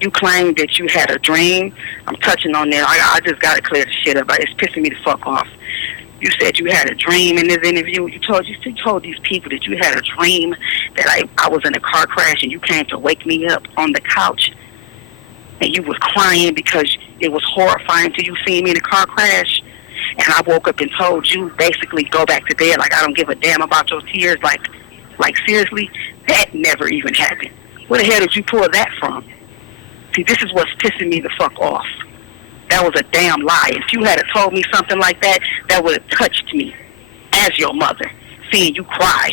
You claimed that you had a dream. I'm touching on that. I just got to clear the shit up. It's pissing me the fuck off. You said you had a dream in this interview. You told these people that you had a dream that I was in a car crash and you came to wake me up on the couch and you was crying because it was horrifying to you seeing me in a car crash. And I woke up and told you basically go back to bed like I don't give a damn about your tears. Like seriously, that never even happened. Where the hell did you pull that from? See, this is what's pissing me the fuck off. That was a damn lie. If you had told me something like that, that would have touched me as your mother. Seeing you cry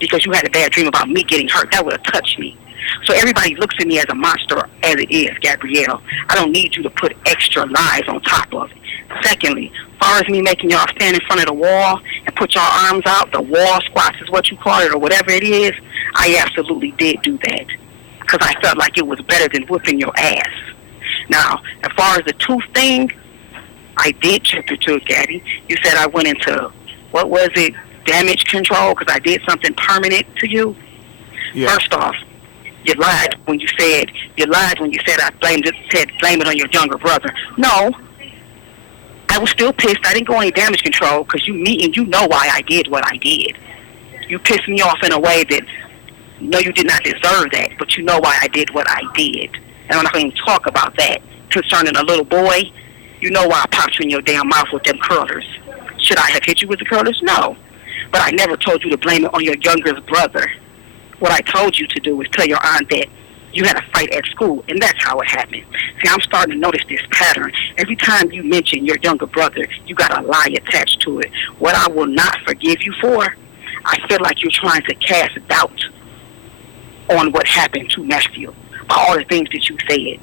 because you had a bad dream about me getting hurt, that would have touched me. So everybody looks at me as a monster as it is, Gabrielle. I don't need you to put extra lies on top of it. Secondly, as far as me making y'all stand in front of the wall and put y'all arms out, the wall squats is what you call it or whatever it is, I absolutely did do that because I felt like it was better than whooping your ass. Now, as far as the tooth thing, I did chip your tooth, Gabi. You said I went into, what was it, damage control because I did something permanent to you. Yeah. First off, you lied when you said I blame it on your younger brother. No, I was still pissed. I didn't go any damage control because you know why I did what I did. You pissed me off in a way that, no, you did not deserve that, but you know why I did what I did. And I'm not going to even talk about that. Concerning a little boy, you know why I popped you in your damn mouth with them curlers. Should I have hit you with the curlers? No. But I never told you to blame it on your youngest brother. What I told you to do was tell your aunt that you had a fight at school, and that's how it happened. See, I'm starting to notice this pattern. Every time you mention your younger brother, you got a lie attached to it. What I will not forgive you for, I feel like you're trying to cast doubt on what happened to Matthew by all the things that you said.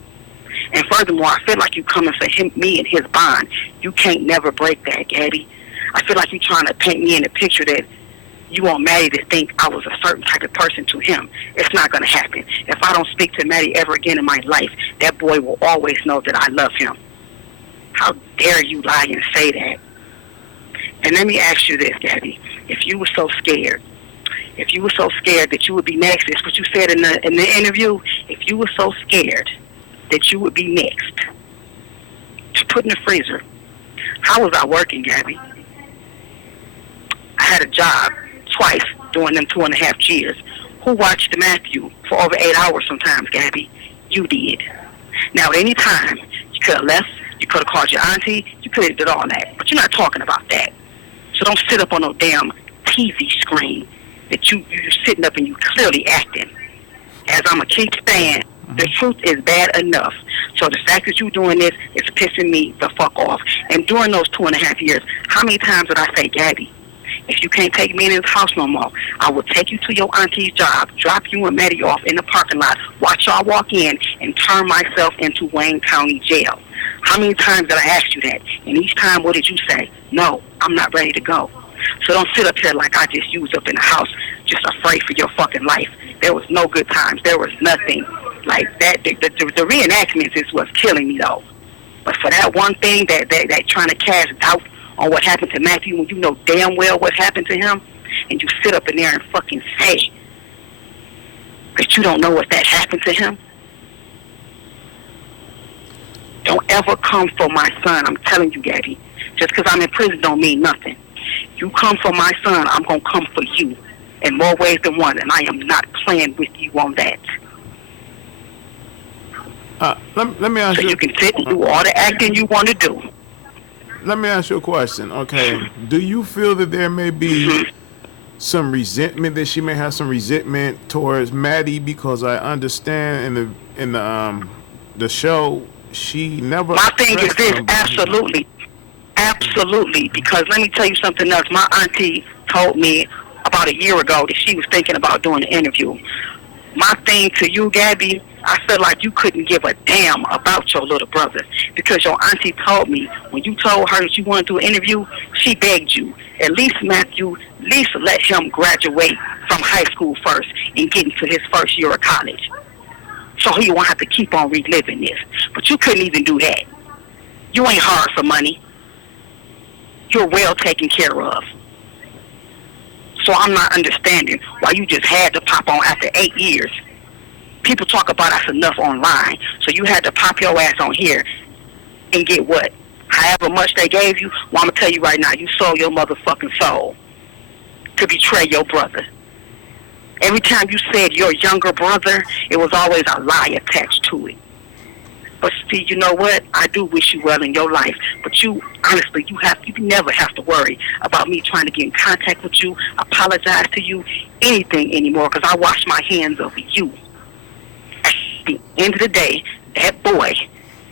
And furthermore, I feel like you coming for me and his bond. You can't never break that, Gabi. I feel like you're trying to paint me in a picture that you want Maddie to think I was a certain type of person to him. It's not going to happen. If I don't speak to Maddie ever again in my life, that boy will always know that I love him. How dare you lie and say that? And let me ask you this, Gabi. If you were so scared that you would be next, that's what you said in the interview, if you were so scared that you would be next to put in the freezer, how was I working, Gabi? I had a job twice during them 2.5 years. Who watched Matthew for over 8 hours sometimes, Gabi? You did. Now, at any time, you could have left, you could have called your auntie, you could have did all that, but you're not talking about that. So don't sit up on no damn TV screen that you're sitting up and you clearly acting. As I'm going to keep saying, the truth is bad enough. So the fact that you're doing this is pissing me the fuck off. And during those 2.5 years, how many times did I say, Gabi, if you can't take me in this house no more, I will take you to your auntie's job, drop you and Maddie off in the parking lot, watch y'all walk in, and turn myself into Wayne County Jail. How many times did I ask you that? And each time, what did you say? No, I'm not ready to go. So don't sit up here like I just used up in the house, just afraid for your fucking life. There was no good times. There was nothing like that. The reenactments is what's killing me, though. But for that one thing that trying to cast doubt on what happened to Matthew when you know damn well what happened to him, and you sit up in there and fucking say that you don't know what that happened to him. Don't ever come for my son. I'm telling you, Gabi. Just because I'm in prison don't mean nothing. You come for my son, I'm going to come for you in more ways than one, and I am not playing with you on that. Let me ask you. So you can sit and do all the acting you want to do. Let me ask you a question. Okay, do you feel that there may be some resentment, that she may have some resentment towards Maddie? Because I understand in the show she never. My thing is this, absolutely, because let me tell you something else. My auntie told me about a year ago that she was thinking about doing an interview. My thing to you, Gabi, I feel like you couldn't give a damn about your little brother because your auntie told me when you told her that you wanted to do an interview, she begged you, at least Matthew, at least let him graduate from high school first and get into his first year of college so he won't have to keep on reliving this. But you couldn't even do that. You ain't hard for money. You're well taken care of. So I'm not understanding why you just had to pop on after 8 years people talk about us enough online, so you had to pop your ass on here and get what? However much they gave you. Well, I'm going to tell you right now, you sold your motherfucking soul to betray your brother. Every time you said your younger brother, it was always a lie attached to it. But see, you know what? I do wish you well in your life. But you, honestly, you never have to worry about me trying to get in contact with you, apologize to you, anything anymore, because I wash my hands of you. At the end of the day, that boy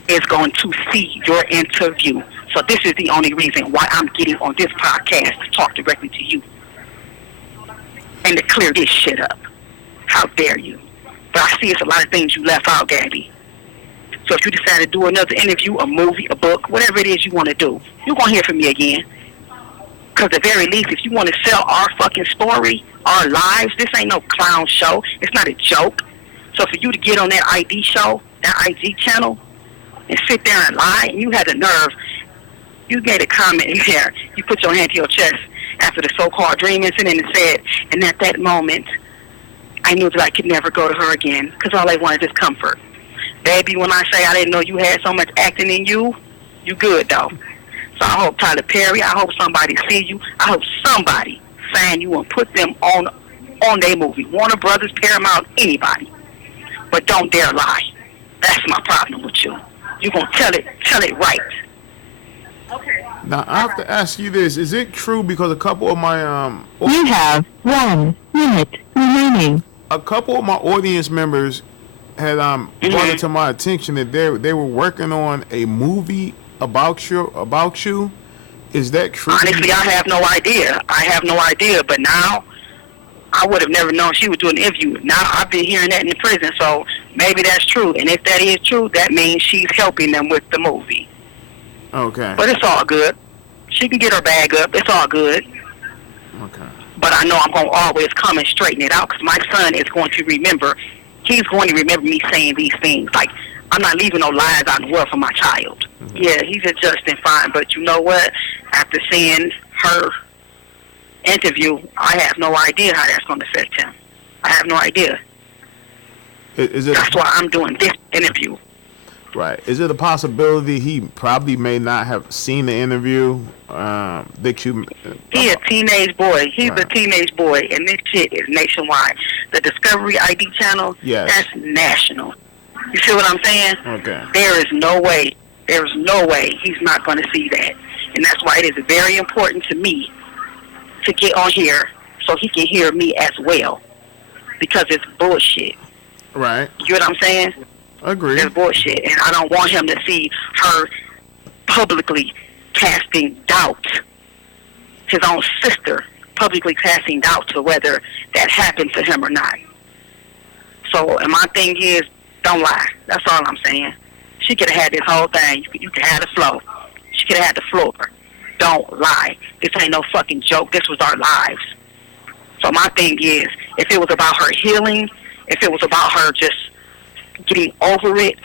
is going to see your interview. So this is the only reason why I'm getting on this podcast to talk directly to you and to clear this shit up. How dare you? But I see it's a lot of things you left out, Gabi. So if you decide to do another interview, a movie, a book, whatever it is you want to do, you're going to hear from me again. Because at the very least, if you want to sell our fucking story, our lives, this ain't no clown show. It's not a joke. So for you to get on that ID show, that IG channel, and sit there and lie, and you had the nerve, you made a comment in there, you put your hand to your chest after the so-called dream incident and said, and at that moment, I knew that I could never go to her again because all I wanted is comfort. Baby, when I say I didn't know you had so much acting in you, you good, though. So I hope Tyler Perry, I hope somebody see you. I hope somebody sign you and put them on their movie. Warner Brothers, Paramount, anybody. But don't dare lie. That's my problem with you. You're going to tell it right. Okay. Now, I have to ask you this. Is it true because a couple of my You have 1 minute remaining. a couple of my audience members had brought it to my attention that they were working on a movie about you. Is that true? Honestly, I have no idea. But now, I would have never known she was doing an interview. Now, I've been hearing that in the prison, so maybe that's true. And if that is true, that means she's helping them with the movie. Okay. But it's all good. She can get her bag up. It's all good. Okay. But I know I'm going to always come and straighten it out because my son is going to remember. He's going to remember me saying these things. Like, I'm not leaving no lies out in the world for my child. Mm-hmm. Yeah, he's adjusting fine. But you know what? After seeing her interview, I have no idea how that's going to affect him. I have no idea. That's why I'm doing this interview. Right. Is it a possibility he probably may not have seen the interview that you... He's a teenage boy. He's a teenage boy, and this shit is nationwide. The Discovery ID channel, that's national. You see what I'm saying? Okay. There is no way he's not going to see that. And that's why it is very important to me to get on here so he can hear me as well. Because it's bullshit. Right. You know what I'm saying? Agreed. It's bullshit. And I don't want him to see her publicly casting doubt. His own sister publicly casting doubt to whether that happened to him or not. So, and my thing is, don't lie. That's all I'm saying. She could have had this whole thing. You could have the flow. She could have had the floor. Don't lie. This ain't no fucking joke. This was our lives. So my thing is, if it was about her healing, if it was about her just getting over it,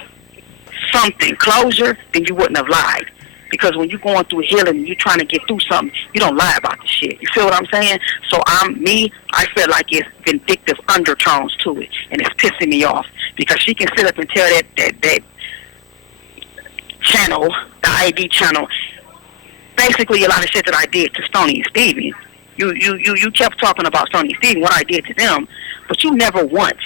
something, closure, then you wouldn't have lied. Because when you're going through healing and you're trying to get through something, you don't lie about the shit. You feel what I'm saying? So I feel like it's vindictive undertones to it, and it's pissing me off. Because she can sit up and tell that channel, the ID channel, basically a lot of shit that I did to Stoney and Steven. You kept talking about Stoney and Steven, what I did to them, but you never once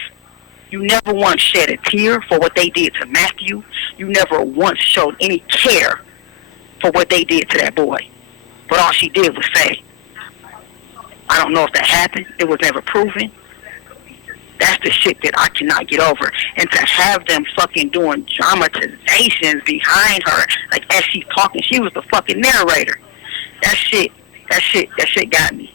shed a tear for what they did to Matthew. You never once showed any care for what they did to that boy. But all she did was say, I don't know if that happened. It was never proven. That's the shit that I cannot get over. And to have them fucking doing dramatizations behind her, like as she's talking, she was the fucking narrator. That shit got me.